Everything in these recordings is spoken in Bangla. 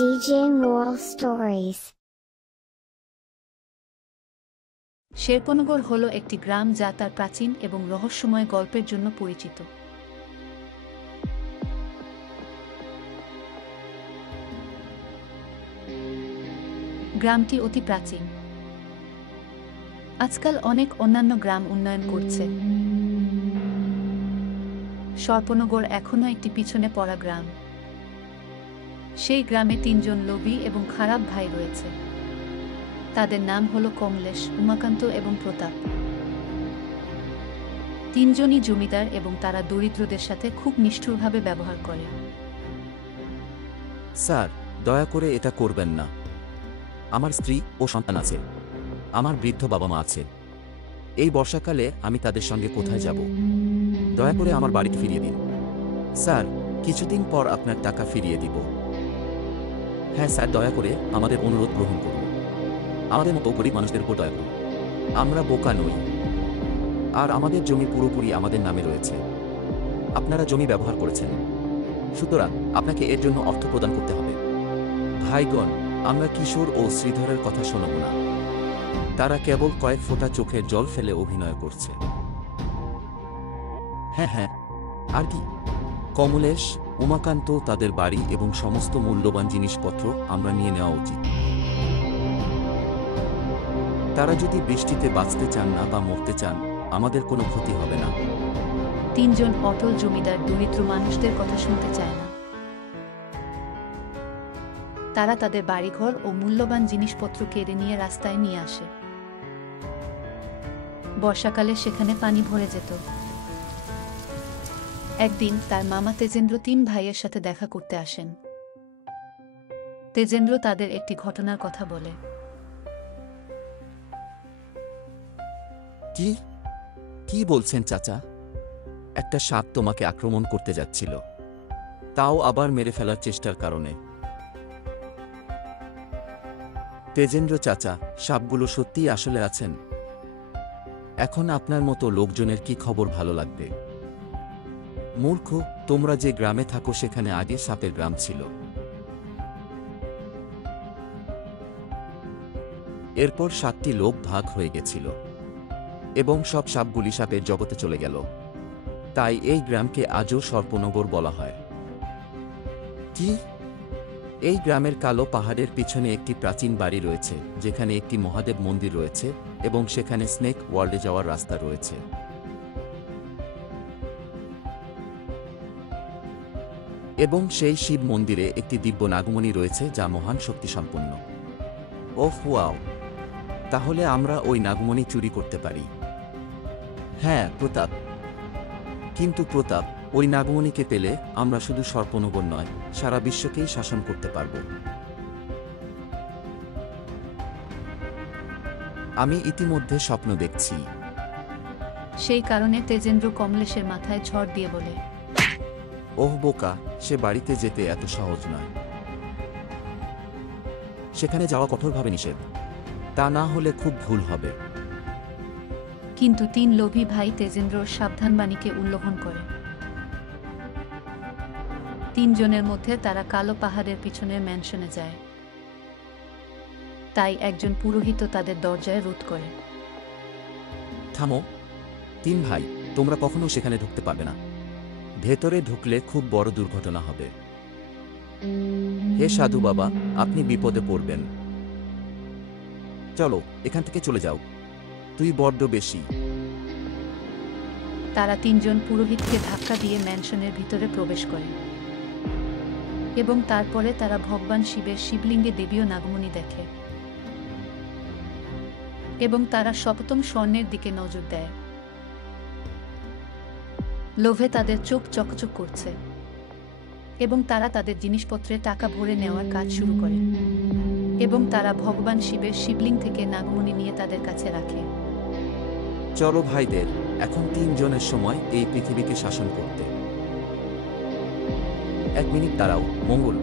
DJ Moral Stories. শেরপনগর হলো একটি গ্রাম যা তার প্রাচীন এবং রহস্যময় গল্পের জন্য পরিচিত। গ্রামটি অতি প্রাচীন। আজকাল অনেক অন্যান্য গ্রাম উন্নয়ন করছে। শেরপনগর এখনও একটি পিছনে পড়া গ্রাম। সেই গ্রামে 3 জন লোভী এবং খারাপ ভাই রয়েছে। তাদের নাম হলো কমলেশ, উমাকান্ত এবং প্রতাপ। 3 জনই জমিদার এবং তারা দরিদ্রদের সাথে খুব নিষ্ঠুরভাবে ব্যবহার করে। স্যার, দয়া করে এটা করবেন না। আমার স্ত্রী ও সন্তান আছে। আমার বৃদ্ধ বাবা মা আছে। এই বর্ষাকালে আমি তাদের সঙ্গে কোথায় যাব? দয়া করে আমার বাড়িটি ফিরিয়ে দিন। স্যার, কিছুদিন পর আপনার টাকা ফিরিয়ে দিব। হ্যাঁ স্যার, দয়া করে আমাদের অনুরোধ গ্রহণ করুন। আমাদের মতো গরিব মানুষদের উপর দয়া করুন। আমরা বোকা নই, আর আমাদের জমি পুরোপুরি আমাদের নামে রয়েছে। আপনারা জমি ব্যবহার করেছেন, সুতরাং আপনাকে এর জন্য অর্থ প্রদান করতে হবে। ভাইগণ, আমরা কিশোর ও শ্রীধরের কথা শোনব না। তারা কেবল কয়েক ফোঁটা চোখের জল ফেলে অভিনয় করছে। হ্যাঁ হ্যাঁ, আর কি? কমলেশ, উমাকান্ত, তাদের বাড়ি এবং সমস্ত মূল্যবান জিনিসপত্র আমরা নিয়ে নেওয়া উচিত। তারা যদি বৃষ্টিতে বাঁচতে চান না বা মরতে চান, আমাদের কোনো ক্ষতি হবে না। 3 জন অটল জমিদার দরিদ্র মানুষদের কথা শুনতে চায় না। তারা তাদের বাড়িঘর ও মূল্যবান জিনিসপত্র কেড়ে নিয়ে রাস্তায় নিয়ে আসে। বর্ষাকালে সেখানে পানি ভরে যেত। একদিন তার মামা তেজেন্দ্র 3 ভাইয়ের সাথে দেখা করতে আসেন। তেজেন্দ্র তাদের একটি ঘটনার কথা বলে। কি কি বলছেন চাচা? একটা সাপ তোমাকে আক্রমণ করতে যাচ্ছিল, তাও আবার মেরে ফেলার চেষ্টার কারণে। তেজেন্দ্র চাচা, সাপগুলো সত্যিই আসলে আছেন? এখন আপনার মতো লোকজনের কি খবর ভালো লাগবে? মূর্খ, তোমরা যে গ্রামে থাকো সেখানে আগে সাপের গ্রাম ছিল। এরপর 7টি লোক ভাগ হয়ে গেছিল এবং সব সাপগুলি সাপের জগতে চলে গেল। তাই এই গ্রামকে আজও শেরপনগর বলা হয়। কি? এই গ্রামের কালো পাহাড়ের পিছনে একটি প্রাচীন বাড়ি রয়েছে, যেখানে একটি মহাদেব মন্দির রয়েছে এবং সেখানে স্নেক ওয়ার্ল্ডে যাওয়ার রাস্তা রয়েছে। এবং সেই শিব মন্দিরে একটি দিব্য নাগমণি রয়েছে যা মহান শক্তিসম্পন্ন। ওহ ওয়াও! তাহলে আমরা ওই নাগমণি চুরি করতে পারি। হ্যাঁ প্রতাপ, কিন্তু প্রতাপ, ওই নাগমণিকে পেলে আমরা শুধু শেরপনগর নয়, সারা বিশ্বকেই শাসন করতে পারব। আমি ইতিমধ্যে স্বপ্ন দেখছি। সেই কারণে তেজেন্দ্র কমলেশের মাথায় ঝড় দিয়ে বলে, ওহ বোকা, সে বাড়িতে যেতে এত সহজ নয়। সেখানে যাওয়া কঠোরভাবে নিষেধ, তা না হলে খুব ভুল হবে। কিন্তু 3 লোভী ভাই তেজেন্দ্রর সাবধানবাণীকে উল্লঙ্ঘন করে। 3 জনের মধ্যে তারা কালো পাহাড়ের পিছনের ম্যানশনে যায়। তাই একজন পুরোহিত তাদের দরজায় রোধ করে। থামো 3 ভাই, তোমরা কখনো সেখানে ঢুকতে পারবে না। ভেতরে ঢুকলে খুব বড় দুর্ঘটনা হবে। হে সাধু বাবা, আপনি বিপদে পড়বেন। চলো এখান থেকে চলে যাও, তুই বড্ড বেশি। তারা 3 জন পুরোহিতকে ধাক্কা দিয়ে ম্যানশনের ভিতরে প্রবেশ করে এবং তারপরে তারা ভগবান শিবের শিবলিঙ্গে দেবীয় নাগমণি দেখে এবং তারা সপ্তম স্বর্ণের দিকে নজর দেয়। লোভে তাদের চোখ চকচক করছে এবং তারা তাদের জিনিসপত্রে টাকা ভরে নেওয়ার কাজ শুরু করে এবং তারা ভগবান শিবের শিবলিঙ্গ থেকে নাগমণি নিয়ে তাদের কাছে রাখে। চলো ভাইদের, এখন 3 জনের সময় এই পৃথিবীকে শাসন করতে। 1 মিনিট দাঁড়াও মঙ্গল,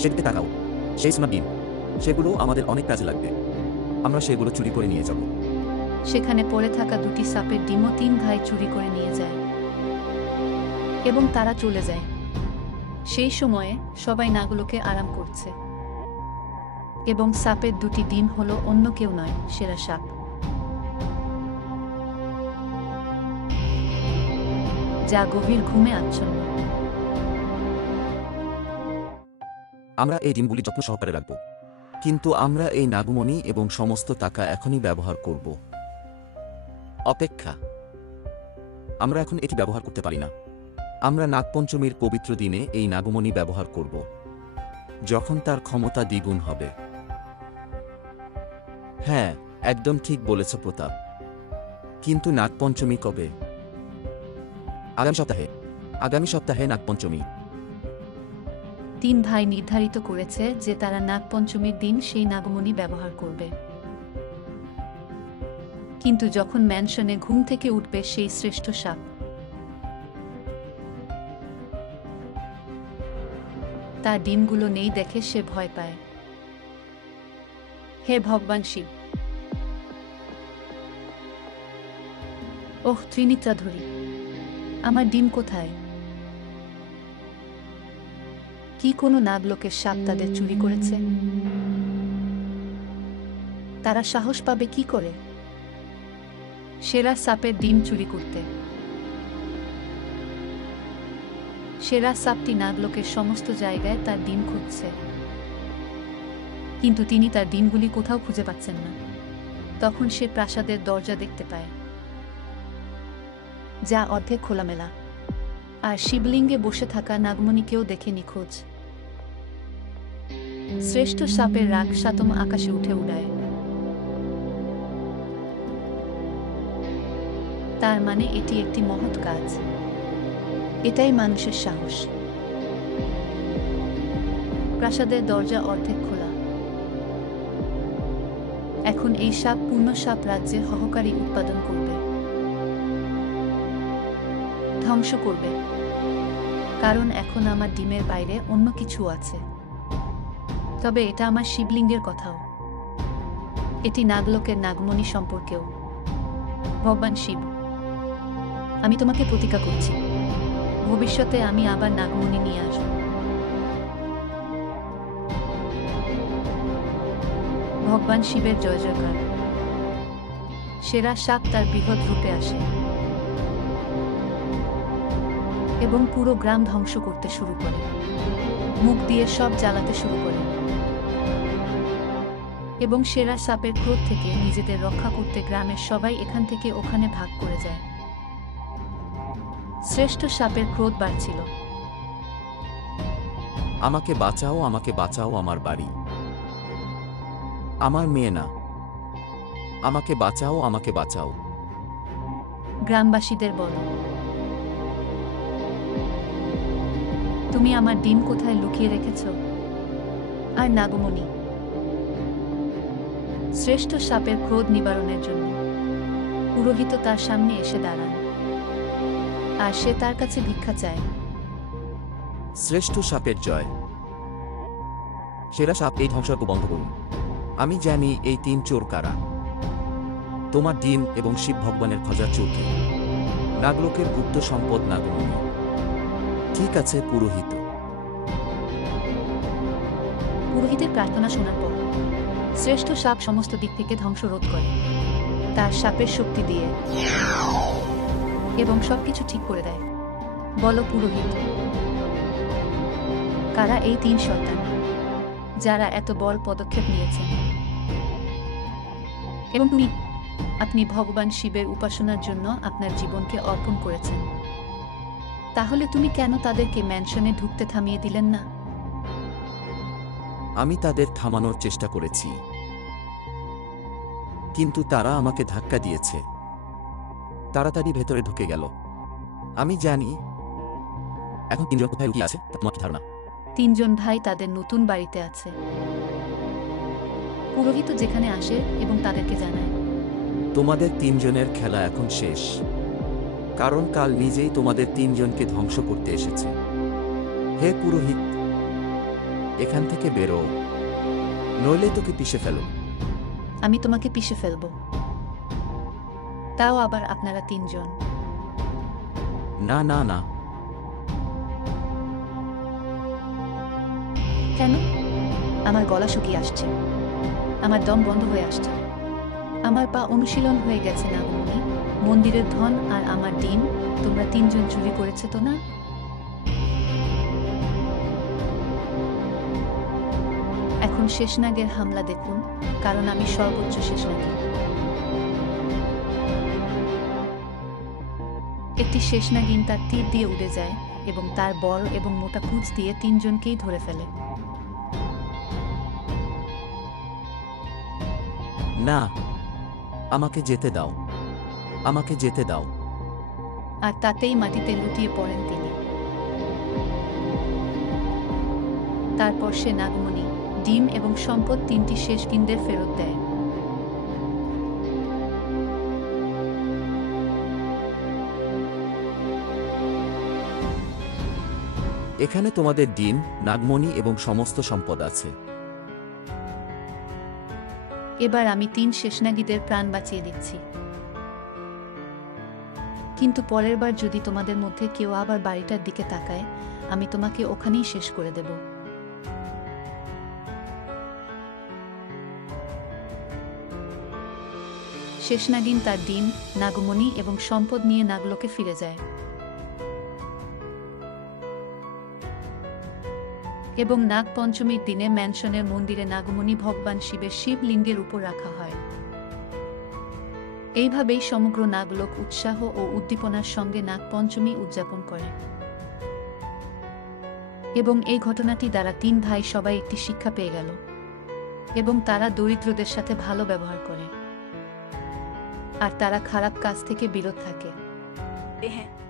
সেদিকে তাকাও। সেই সোনার ডিম, সেগুলো আমাদের অনেক কাজে লাগবে। আমরা সেগুলো চুরি করে নিয়ে যাব। সেখানে পড়ে থাকা 2টি সাপের ডিমও 3 ভাই চুরি করে নিয়ে যায় এবং তারা চলে যায়। সেই সময়ে সবাই নাগলোকে আরাম করছে। এবং সাপের দুটি ডিম হলো অন্য কেউ নয়, সেরা সাপ। যা গভীর ঘুমে আচ্ছন্ন। আমরা এই ডিমগুলি যত্ন সহকারে রাখব, কিন্তু আমরা এই নাগমণি এবং সমস্ত টাকা এখনই ব্যবহার করব। অপেক্ষা, আমরা এখন এটি ব্যবহার করতে পারি না। আমরা নাগপঞ্চমীর পবিত্র দিনে এই নাগমণি ব্যবহার করব, যখন তার ক্ষমতা দ্বিগুণ হবে। হ্যাঁ, একদম ঠিক বলেছ প্রতাপ। কিন্তু নাগপঞ্চমী কবে? আগামী সপ্তাহে নাগপঞ্চমী। 3 ভাই নির্ধারিত করেছে যে তারা নাগপঞ্চমীর দিন সেই নাগমণি ব্যবহার করবে। কিন্তু যখন ম্যানশনে ঘুম থেকে উঠবে সেই শ্রেষ্ঠ সাপ, তার ডিমগুলো নেই দেখে সে ভয় পায়। হে ভগবান শিব! ওহ ত্রিনিত্রাধরী, আমার ডিম কোথায়? কি কোনো নাগলোকের সাপ তাদের চুরি করেছে? তারা সাহস পাবে কি করে সেরা সাপের ডিম চুরি করতে? সেরা সাপটি নাগলোকের সমস্ত জায়গায় তার ডিম খুঁজছে, কিন্তু তিনি তার ডিমগুলি কোথাও খুঁজে পাচ্ছেন না। তখন সে প্রাসাদের দরজা দেখতে পায়, যা অর্ধেক খোলামেলা, আর শিবলিঙ্গে বসে থাকা নাগমণিকেও দেখে নিখোঁজ। শ্রেষ্ঠ সাপের রাগ সাতম আকাশে উঠে উড়ায়। তার মানে এটি একটি মহৎ কাজ। এটাই মানুষের সাহস। প্রাসাদের দরজা অর্ধেক খোলা। এখন এই সাপ পূর্ণ সাপ রাজ্যের সহকারী উৎপাদন করবে, ধ্বংস করবে, কারণ এখন আমার ডিমের বাইরে অন্য কিছু আছে। তবে এটা আমার শিবলিঙ্গের কথাও। এটি নাগলোকের নাগমণি সম্পর্কেও। ভগবান শিব, আমি তোমাকে প্রতিজ্ঞা করছি, ভবিষ্যতে আমি আবার নাগমণি নিয়ে আসব। ভগবান শিবের জয় জয়কার। সেরা সাপ তার বৃহৎ রূপে আসে এবং পুরো গ্রাম ধ্বংস করতে শুরু করে, মুখ দিয়ে সব জ্বালাতে শুরু করে, এবং সেরা সাপের ক্রোধ থেকে নিজেদের রক্ষা করতে গ্রামের সবাই এখান থেকে ওখানে ভাগ করে যায়। শ্রেষ্ঠ সাপের ক্রোধ বাড়ছিল। আমাকে বাঁচাও, আমাকে বাঁচাও, আমার বাড়ি, আমার মেয়ে না, আমাকে বাঁচাও, আমাকে বাঁচাও। গ্রামবাসীদের বলো, তুমি আমার ডিম কোথায় লুকিয়ে রেখেছ? আর নাগমণি? শ্রেষ্ঠ সাপের ক্রোধ নিবারণের জন্য পুরোহিত তার সামনে এসে দাঁড়ান, আর সে তার কাছে ভিক্ষা চায়। শ্রেষ্ঠ সাপের জয়। সেরা সাপ, এই ধ্বংসকে বন্ধ করুন। আমি জানি এই 3 চোর কারা। তোমার ডিম এবং শিব ভগবানের খোঁজা চোরকে, নাগলোকের গুপ্ত সম্পদ নাগমণি। ঠিক আছে পুরোহিত। পুরোহিতের প্রার্থনা শোনার পর শ্রেষ্ঠ সাপ সমস্ত দিক থেকে ধ্বংস রোধ করে তার সাপের শক্তি দিয়ে, এবং সবকিছু ঠিক করে দেয়। বলো পুরোহিত, কারা এই 3 সন্তান যারা এত বড় পদক্ষেপ নিয়েছেন? এবং আপনি ভগবান শিবের উপাসনার জন্য আপনার জীবনকে অর্পণ করেছেন। তাহলে তুমি কেন তাদেরকে ম্যানশনে ঢুকতে থামিয়ে দিলেন না? আমি তাদের থামানোর চেষ্টা করেছি, কিন্তু তারা আমাকে ধাক্কা দিয়েছে। তাড়াতাড়ি ভেতরে ঢুকে গেল। আমি জানি এখন 3 জন কোথায় লুকিয়ে আছে, তা তোমার কি ধারণা? 3 জন ভাই তাদের নতুন বাড়িতে আছে। পুরোহিত যেখানে আসে এবং তাদেরকে জানায়, তোমাদের 3 জনের খেলা এখন শেষ, কারণ কাল নিজেই তোমাদের 3 জনকে ধ্বংস করতে এসেছে। হে পুরোহিত, এখান থেকে বেরো, নইলে তোকে পিষে ফেলো। আমি তোমাকে পিষে ফেলব, তাও আবার আপনারা 3 জন। না না না। কেন? আমার গলা শুকিয়ে আসছে, আমার দম বন্ধ হয়ে আসছে, আমার পা অনুশীলন হয়ে গেছে। নাগমণি, মন্দিরের ধন আর আমার ডিম তোমরা তিনজন চুরি করেছে তো না? এখন শেষনাগের হামলা দেখুন, কারণ আমি সর্বোচ্চ শেষনাগী। একটি শেষনাগিন তার তীর দিয়ে উড়ে যায় এবং তার বড় এবং মোটা পুঁজ দিয়ে তিনজনকেই ধরে ফেলে। না, আমাকে যেতে দাও, আমাকে যেতে দাও। আর তাতেই মাটিতে লুটিয়ে পড়েন তিনি। তারপর সে নাগমণি, ডিম এবং সম্পদ তিনটি শেষকিনদের ফেরত দেয়। এখানে তোমাদের ডিম, নাগমণি এবং সমস্ত সম্পদ আছে। এবার আমি তিন শেষনাগীদের প্রাণ বাঁচিয়ে দিচ্ছি, কিন্তু পরের বার যদি তোমাদের মধ্যে কেউ আবার বাড়িটার দিকে তাকায়, আমি তোমাকে ওখানেই শেষ করে দেব। শেষনাগিন তার ডিম, নাগমণি এবং সম্পদ নিয়ে নাগলোকে ফিরে যায় এবং নাগ পঞ্চমীর দিনে ম্যানশনের মন্দিরে নাগমণি ভগবান শিবের শিবলিঙ্গের উপর রাখা হয়। এইভাবেই সমগ্র নাগলোক উৎসাহ ও উদ্দীপনার সঙ্গে নাগ পঞ্চমী উদযাপন করে। এবং এই ঘটনাটি দ্বারা তিন ভাই সবাই একটি শিক্ষা পেয়ে গেল এবং তারা দরিদ্রদের সাথে ভালো ব্যবহার করে আর তারা খারাপ কাজ থেকে বিরত থাকে। हैं